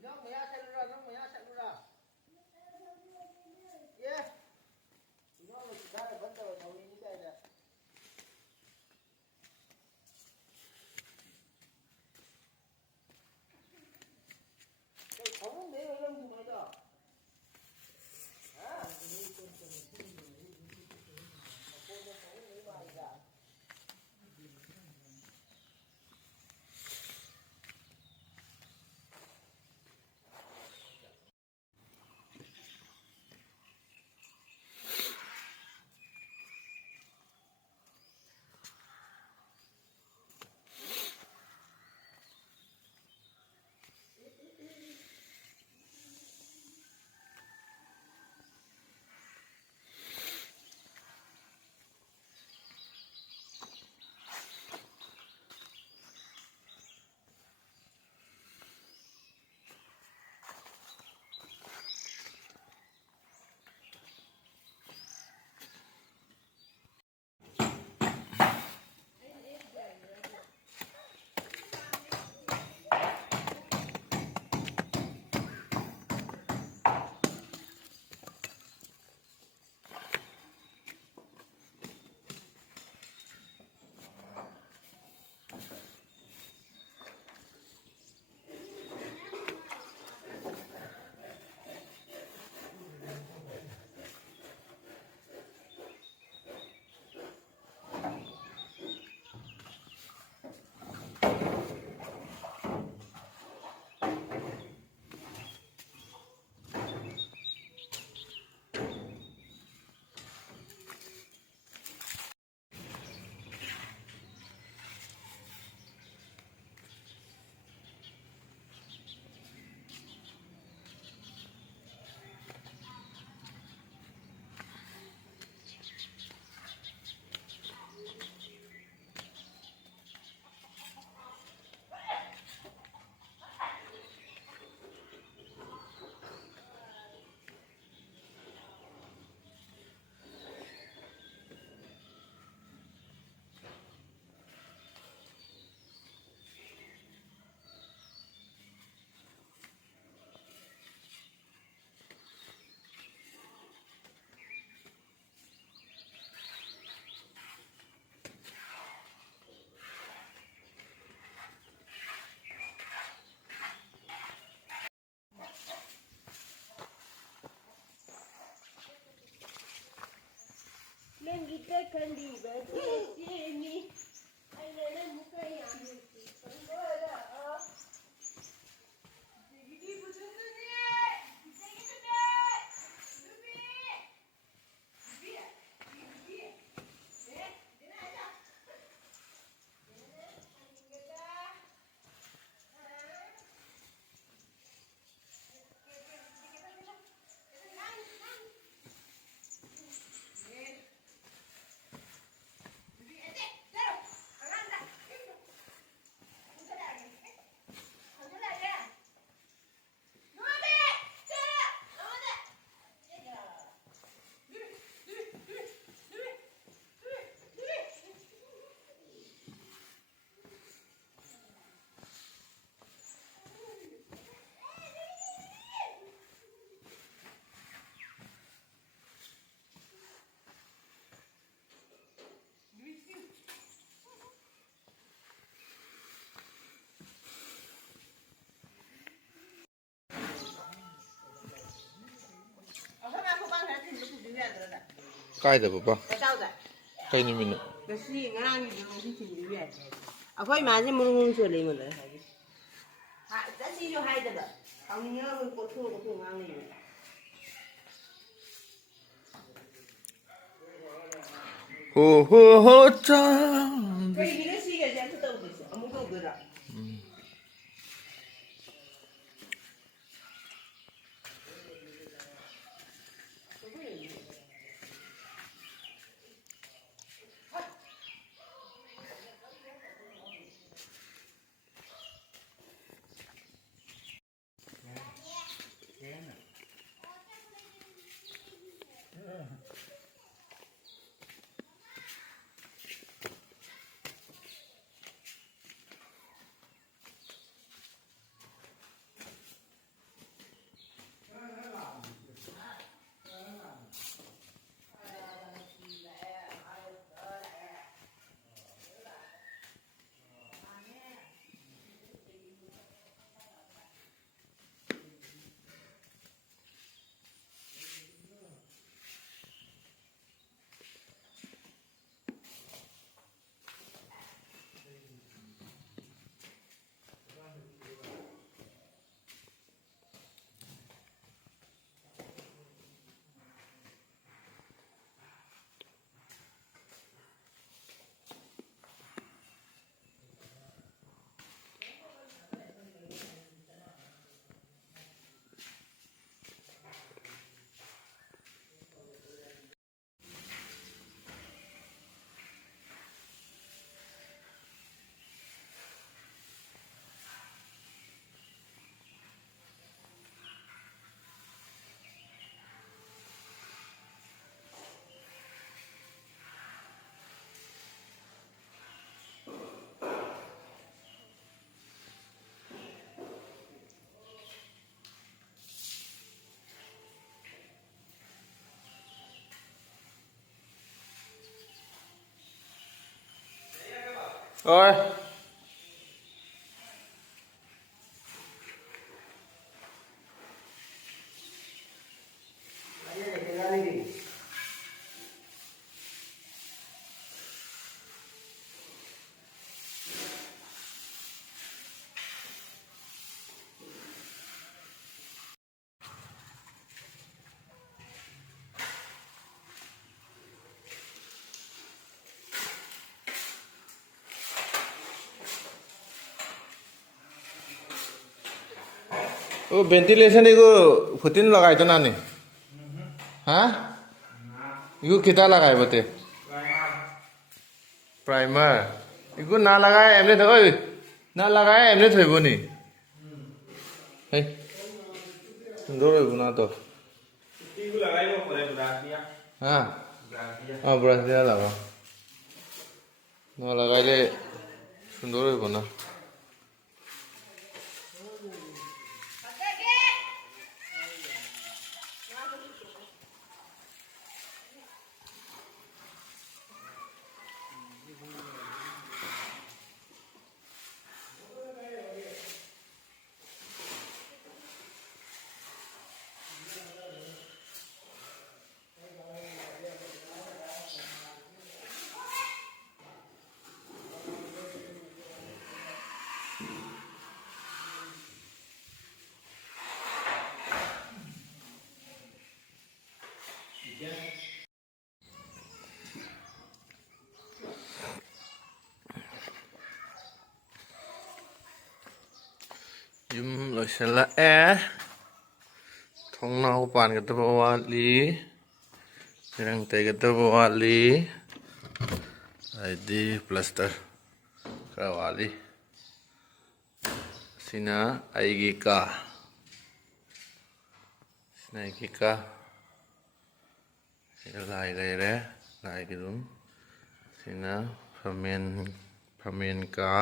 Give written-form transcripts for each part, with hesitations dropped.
이놈 뭐야 살루라 놈 뭐야 살루라 예 이놈은 기다려 번다고 정리니까 이제 저는 내일 얼른 좀 하자 아 Lên kita kan di bagian sini. Ayah muka yang mesti sembarang. Jadi betul ni. Kita kita dah. Lupi. Lupi ya. Lupi. Dia ada. Kaida papa. Kay ni minu. Kasi ngarang di dulu sih sini dia. Aku imagine murung curi mana. Ha, jadi yo hai dah. Kau ni yo kotor ngang ni. Ho ho ho cha. Kau ini sih kan jangan tahu tu. Amu tu berak. ơi ventilation itu putin lagai itu nani hah itu kita lagai betul primer itu na lagai emne tuh oi na lagai emne tuh ibu nih hei sundor ibu na tuh hah oh beras dia laga na lagai le sundor ibu na Yum loisala thong nau pan ka tawa li rang te ka tawa li ID plaster ka wali sina aigi ka sina aigi ka lai lai re lai ki dum sina phamen ka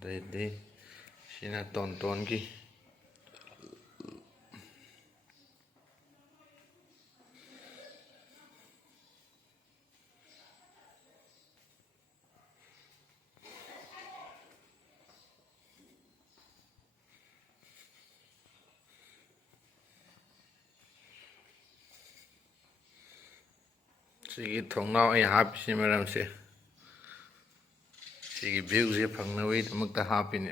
đây xin là ton ki sige thong nào ai hap si maram se sige view se phang na wei mak ta hapin